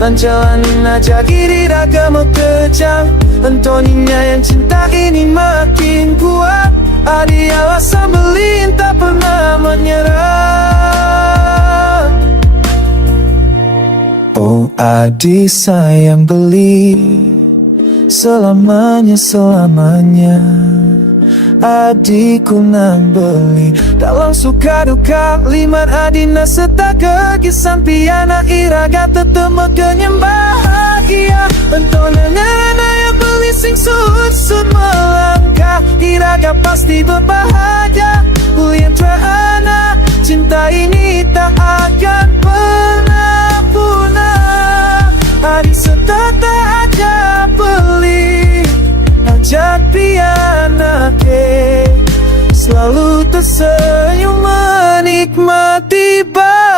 Lancaran aja kiri ragamu kejam. Antoninya yang cinta ini makin kuat. Adi alasan belin tak pernah menyerah. Oh Adi sayang beli, selamanya Adiku nang beli. Dalam suka duka limat adina serta kekisan piana iraga tetemu kenyang bahagia. Bentongan yang beli sing sud melangkah iraga pasti berbahagia. Uyan terana cinta ini tak ada.